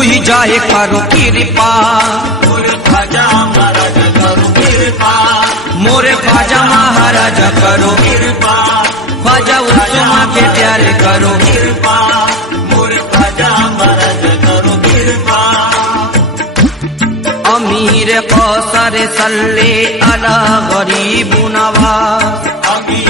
ही जाए करो कृपा, मोरे ख्वाजा महाराज करो कृपा, मोरे ख्वाजा महाराज करो कृपा, ख्वाजा उस्मा के प्यारे करो कृपा, मोरे ख्वाजा महाराज करो कृपा। अमीर कौसर सल्ले अला गरीब नवाज, अमीर